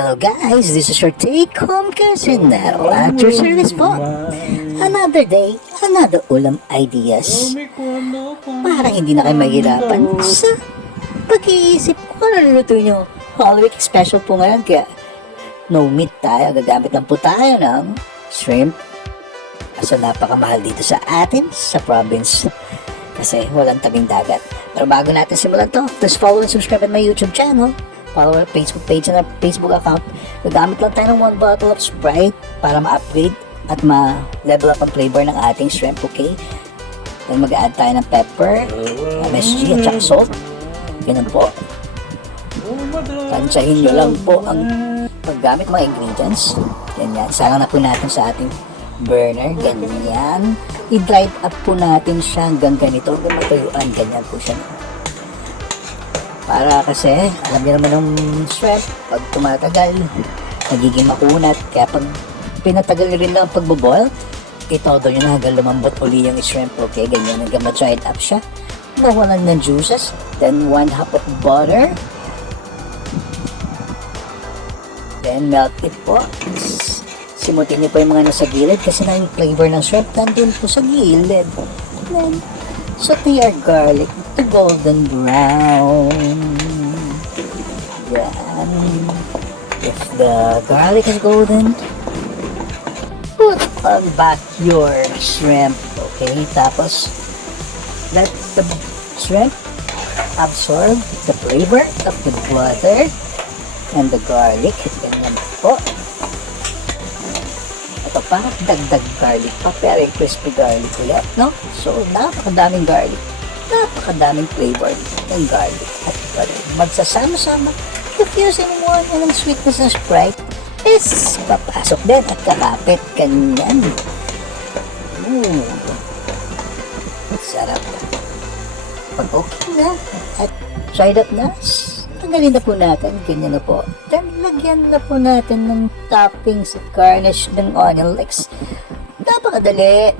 Hello guys, this is your take home Casinero at your service po. Another day, another ulam ideas. Para hindi na kayo mahirapan sa pag-iisip kung ano lulutuin nyo. All week special po ngayon kaya no meat tayo. Gagamit lang po tayo ng shrimp. Kaso napakamahal dito sa atin, sa province. Kasi walang tabing dagat. Pero bago natin simulan to, please follow and subscribe at my YouTube channel. Follow our Facebook page and our Facebook account. Gagamit lang tayo ng 1 bottle of Sprite para ma-upgrade at ma-level up ang flavor ng ating shrimp, okay? Then mag-add tayo ng pepper, MSG at saka salt. Ganun po. Tansyahin nyo lang po ang paggamit mga ingredients. Ganyan. Salang na po natin sa ating burner. Ganyan. I-drive up po natin siya hanggang ganito. Hanggang matuyuan. Ganyan po siya. Para kasi, alam niyo naman yung shrimp, pag tumatagal, nagiging makunat. Kaya pag pinatagal nyo rin lang ang pagboboil, itodo nyo na hanggang lumambot uli yung shrimp. Okay, ganyan. Hanggang ma-dried up siya. Mawalan ng juices. Then, 1 half of butter. Then, melt it po. Simutin nyo po yung mga nasa gilid kasi na yung flavor ng shrimp nandun po sa gilid. Then, saute your garlic to golden brown. Yan. If the garlic is golden, put on back your shrimp. Okay, tapos let the shrimp absorb the flavor of the butter and the garlic. Ganyan po. Ito pa, dagdag garlic pa, pero crispy garlic ulit, no? So, napakadaming garlic. Napakadaming flavor ng garlic at butter. Magsasama-sama, diffusing mo ng sweetness ng Sprite is papasok din at kakapit. Ganyan. Sarap. Pag okay na at dried up na, tanggalin na po natin. Ganyan na po. Then, lagyan na po natin ng toppings at garnish ng onion leeks. Napakadali.